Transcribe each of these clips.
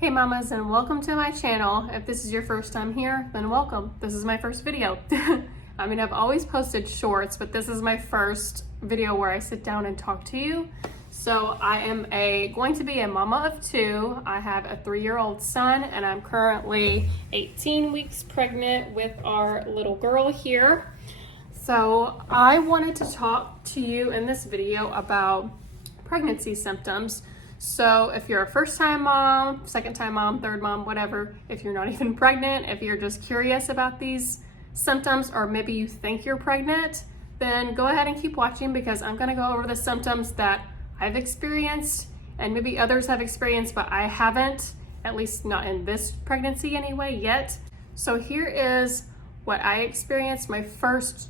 Hey mamas, and welcome to my channel. If this is your first time here, then welcome. This is my first video. I mean, I've always posted shorts, but this is my first video where I sit down and talk to you. So I am going to be a mama of two. I have a 3-year-old son, and I'm currently 18 weeks pregnant with our little girl here. So I wanted to talk to you in this video about pregnancy symptoms. So if you're a first-time mom, second-time mom, third mom, whatever, if you're not even pregnant, if you're just curious about these symptoms, or maybe you think you're pregnant, then go ahead and keep watching, because I'm gonna go over the symptoms that I've experienced and maybe others have experienced, but I haven't, at least not in this pregnancy anyway yet. So here is what I experienced, my first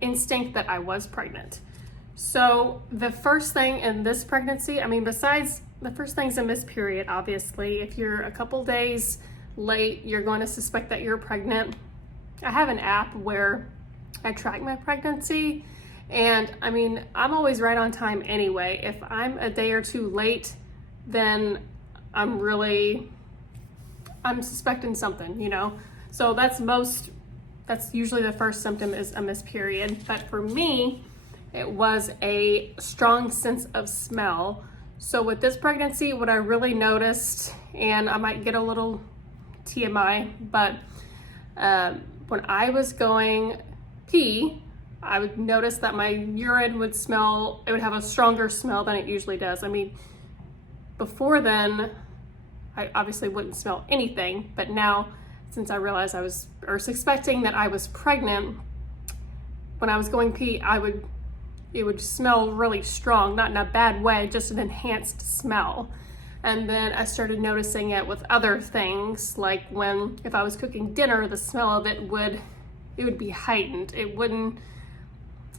instinct that I was pregnant. So the first thing in this pregnancy, I mean, besides the first things in this period, obviously, if you're a couple days late, you're going to suspect that you're pregnant. I have an app where I track my pregnancy, and I mean, I'm always right on time anyway. If I'm a day or two late, then I'm suspecting something, you know? So that's usually the first symptom, is a missed period. But for me, it was a strong sense of smell. So with this pregnancy, what I really noticed, and I might get a little TMI, but when I was going pee, I would notice that my urine would smell, it would have a stronger smell than it usually does. I mean, before then, I obviously wouldn't smell anything, but now, since I realized suspecting that I was pregnant, when I was going pee, it would smell really strong, not in a bad way, just an enhanced smell. And then I started noticing it with other things, like if I was cooking dinner, the smell of it would be heightened. It wouldn't,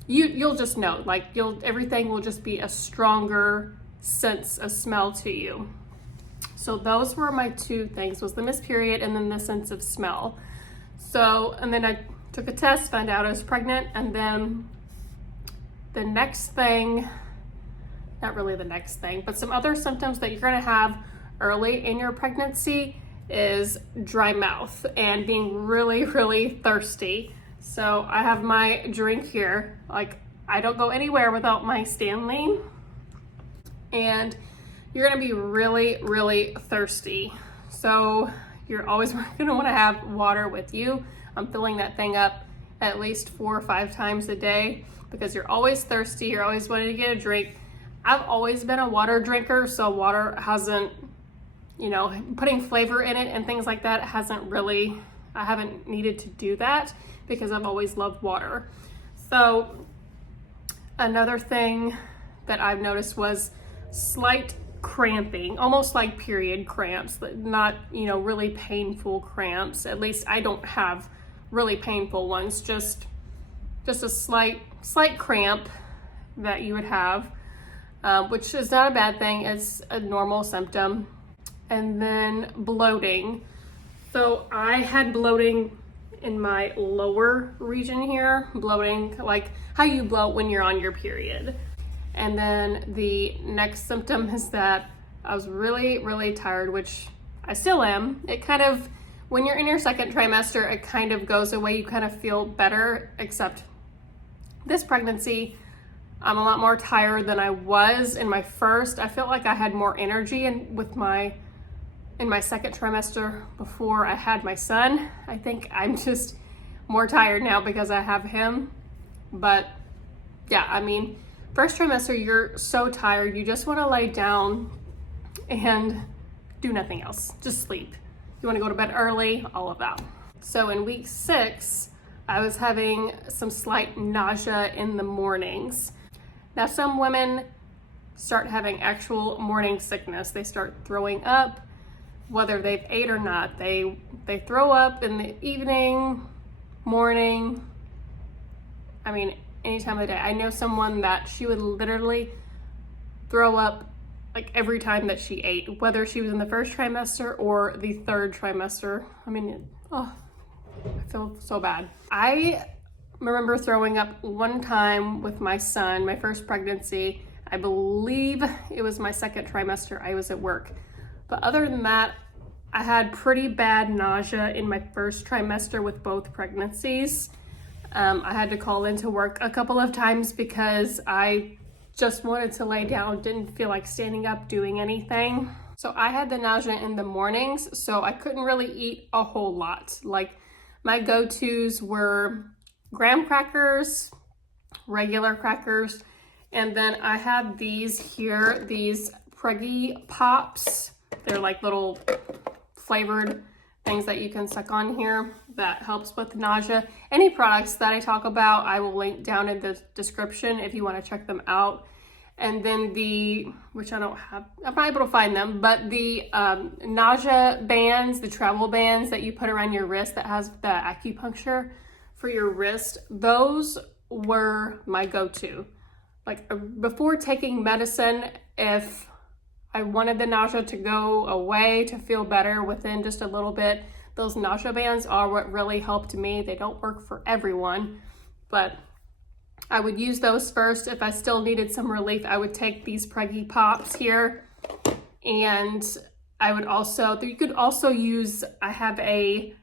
you'll just know, like everything will just be a stronger sense of smell to you. So those were my two things, was the missed period and then the sense of smell. So, and then I took a test, found out I was pregnant, and then the next thing, not really the next thing, but some other symptoms that you're gonna have early in your pregnancy is dry mouth and being really, really thirsty. So I have my drink here. Like, I don't go anywhere without my Stanley. And you're gonna be really, really thirsty. So you're always gonna wanna have water with you. I'm filling that thing up at least 4 or 5 times a day, because you're always thirsty, you're always wanting to get a drink. I've always been a water drinker, so water hasn't, putting flavor in it and things like that I haven't needed to do that, because I've always loved water. So another thing that I've noticed was slight cramping, almost like period cramps, but not, really painful cramps. At least I don't have really painful ones, just a slight cramp that you would have, which is not a bad thing. It's a normal symptom. And then bloating. So I had bloating in my lower region here, bloating like how you bloat when you're on your period. And then the next symptom is that I was really, really tired, which I still am. It kind of, when you're in your second trimester, it kind of goes away. You kind of feel better, except this pregnancy, I'm a lot more tired than I was in my first. I felt like I had more energy in my second trimester before I had my son. I think I'm just more tired now because I have him. But yeah, I mean, first trimester, you're so tired. You just want to lay down and do nothing else. Just sleep. You want to go to bed early, all of that. So in week 6, I was having some slight nausea in the mornings. Now, some women start having actual morning sickness. They start throwing up, whether they've ate or not. They throw up in the evening, morning, I mean, any time of the day. I know someone that she would literally throw up like every time that she ate, whether she was in the first trimester or the third trimester. I mean, I feel so bad. I remember throwing up one time with my son, my first pregnancy. I believe it was my second trimester. I was at work. But other than that, I had pretty bad nausea in my first trimester with both pregnancies. I had to call into work a couple of times because I just wanted to lay down, didn't feel like standing up, doing anything. So I had the nausea in the mornings, so I couldn't really eat a whole lot. Like my go-tos were graham crackers, regular crackers, and then I had these here, these Preggy Pops. They're like little flavored things that you can suck on here that helps with nausea. Any products that I talk about, I will link down in the description if you want to check them out. And then which I don't have, I'm not able to find them, but the nausea bands, the travel bands that you put around your wrist that has the acupuncture for your wrist, those were my go-to. Like before taking medicine, if I wanted the nausea to go away, to feel better within just a little bit, those nausea bands are what really helped me. They don't work for everyone, but I would use those first. If I still needed some relief, I would take these Preggy Pops here. And I would also, you could also use, I have a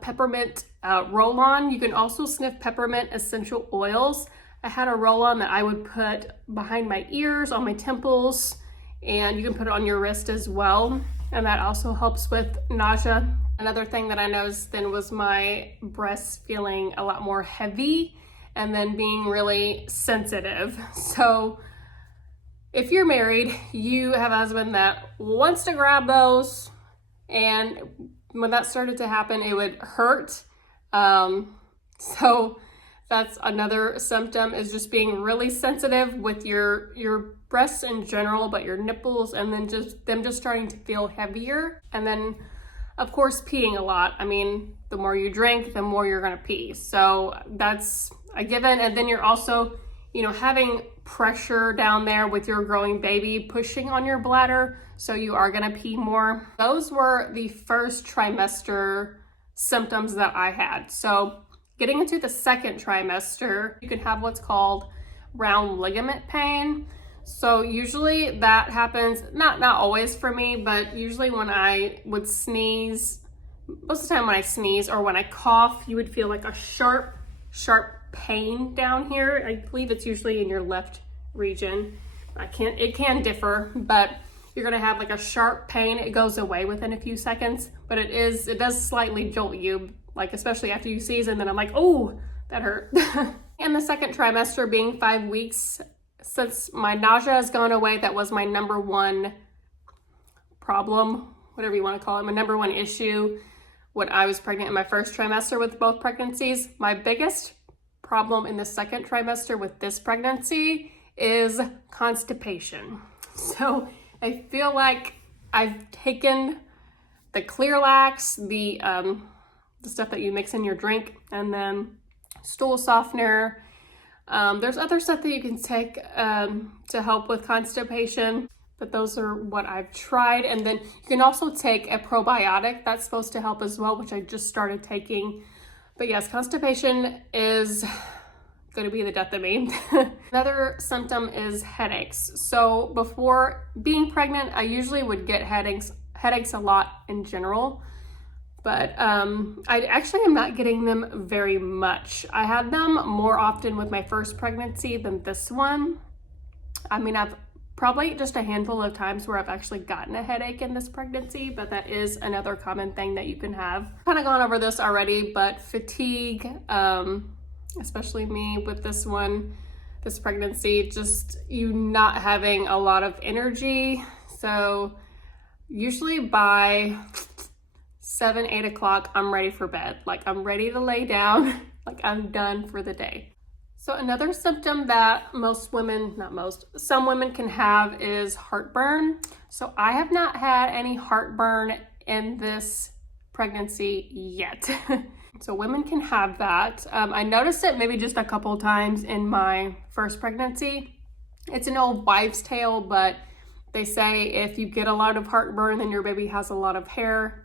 peppermint roll-on. You can also sniff peppermint essential oils. I had a roll-on that I would put behind my ears, on my temples, and you can put it on your wrist as well. And that also helps with nausea. Another thing that I noticed then was my breasts feeling a lot more heavy and then being really sensitive. So if you're married, you have a husband that wants to grab those, and when that started to happen, it would hurt. So that's another symptom, is just being really sensitive with your breasts in general, but your nipples, and then just starting to feel heavier. And then of course peeing a lot. I mean, the more you drink, the more you're gonna pee. So that's a given. And then you're also, having pressure down there with your growing baby pushing on your bladder, so you are gonna pee more. Those were the first trimester symptoms that I had. So getting into the second trimester, you can have what's called round ligament pain. So usually that happens, not always for me, but usually when I would sneeze, most of the time when I sneeze or when I cough, you would feel like a sharp pain down here. I believe it's usually in your left region. It can differ, but you're gonna have like a sharp pain. It goes away within a few seconds, but it does slightly jolt you, like especially after you sneeze, and then I'm like, oh, that hurt. In the second trimester, being 5 weeks, since my nausea has gone away, that was my number one problem, whatever you want to call it, my number one issue when I was pregnant in my first trimester with both pregnancies. My biggest problem in the second trimester with this pregnancy is constipation. So I feel like I've taken the Clearlax, the stuff that you mix in your drink, and then stool softener. There's other stuff that you can take to help with constipation, but those are what I've tried. And then you can also take a probiotic that's supposed to help as well, which I just started taking. But yes, constipation is going to be the death of me. Another symptom is headaches. So before being pregnant, I usually would get headaches a lot in general. But I actually am not getting them very much. I had them more often with my first pregnancy than this one. I mean, I've probably just a handful of times where I've actually gotten a headache in this pregnancy, but that is another common thing that you can have. Kind of gone over this already, but fatigue, especially me with this pregnancy, just you not having a lot of energy. So usually by 7-8 o'clock, I'm ready for bed. Like I'm ready to lay down, like I'm done for the day. So another symptom that some women can have is heartburn. So I have not had any heartburn in this pregnancy yet. So women can have that. I noticed it maybe just a couple of times in my first pregnancy. It's an old wives' tale, but they say if you get a lot of heartburn, then your baby has a lot of hair.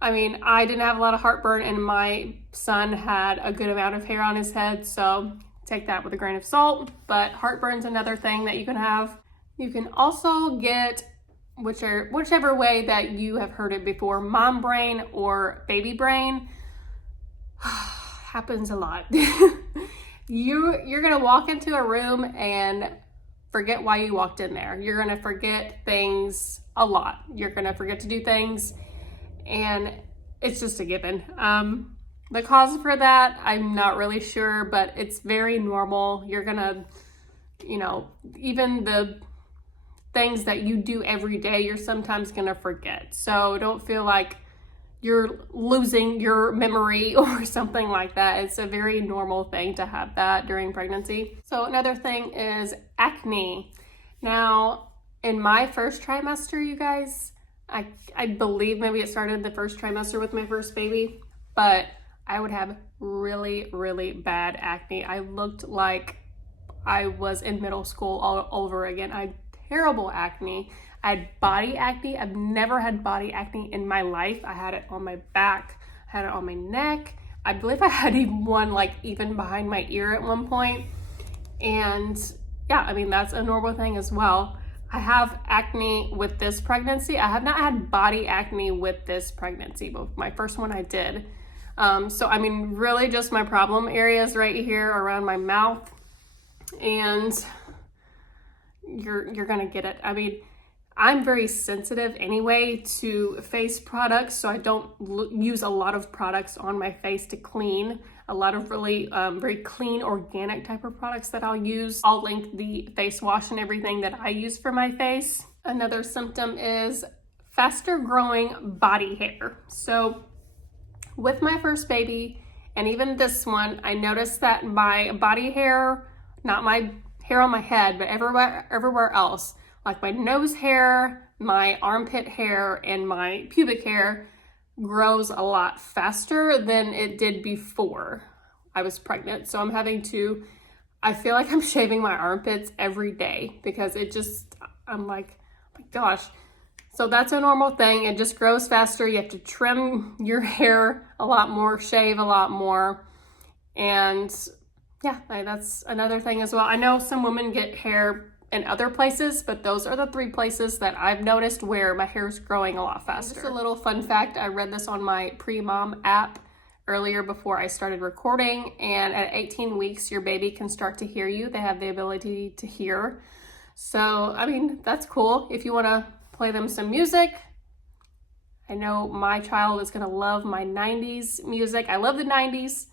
I mean, I didn't have a lot of heartburn and my son had a good amount of hair on his head, so take that with a grain of salt. But heartburn's another thing that you can have. You can also get whichever way that you have heard it before, mom brain or baby brain. Happens a lot. You're gonna walk into a room and forget why you walked in there. You're gonna forget things a lot. You're gonna forget to do things, and it's just a given. The cause for that, I'm not really sure, but it's very normal. You're gonna, even the things that you do every day, you're sometimes gonna forget. So don't feel like you're losing your memory or something like that. It's a very normal thing to have that during pregnancy. So another thing is acne. Now, in my first trimester, you guys, I believe maybe it started the first trimester with my first baby, but I would have really, really bad acne. I looked like I was in middle school all over again. I had terrible acne. I had body acne. I've never had body acne in my life. I had it on my back, I had it on my neck. I believe I had even one even behind my ear at one point. And yeah, I mean, that's a normal thing as well. I have acne with this pregnancy. I have not had body acne with this pregnancy, but my first one I did. So I mean, really just my problem areas right here around my mouth, and you're gonna get it. I mean, I'm very sensitive anyway to face products, so I don't use a lot of products on my face to clean. A lot of really very clean, organic type of products that I'll use. I'll link the face wash and everything that I use for my face. Another symptom is faster growing body hair. So with my first baby, and even this one, I noticed that my body hair, not my hair on my head, but everywhere else, like my nose hair, my armpit hair, and my pubic hair, grows a lot faster than it did before I was pregnant. So I feel like I'm shaving my armpits every day because I'm like, oh my gosh. So that's a normal thing. It just grows faster. You have to trim your hair a lot more, shave a lot more. And yeah, that's another thing as well. I know some women get hair in other places, but those are the 3 places that I've noticed where my hair is growing a lot faster. Just a little fun fact, I read this on my Premom app earlier before I started recording, and at 18 weeks, your baby can start to hear you. They have the ability to hear. So, I mean, that's cool. If you want to play them some music, I know my child is going to love my 90s music. I love the 90s,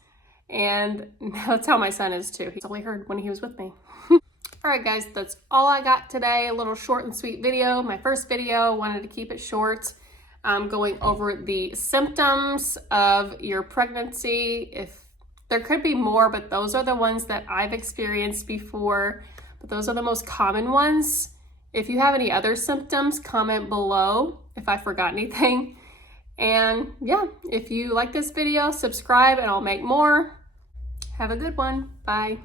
and that's how my son is too. He's all he heard when he was with me. All right, guys, that's all I got today. A little short and sweet video. My first video, wanted to keep it short. Going over the symptoms of your pregnancy. If there could be more, but those are the ones that I've experienced before. But those are the most common ones. If you have any other symptoms, comment below if I forgot anything. And yeah, if you like this video, subscribe and I'll make more. Have a good one. Bye.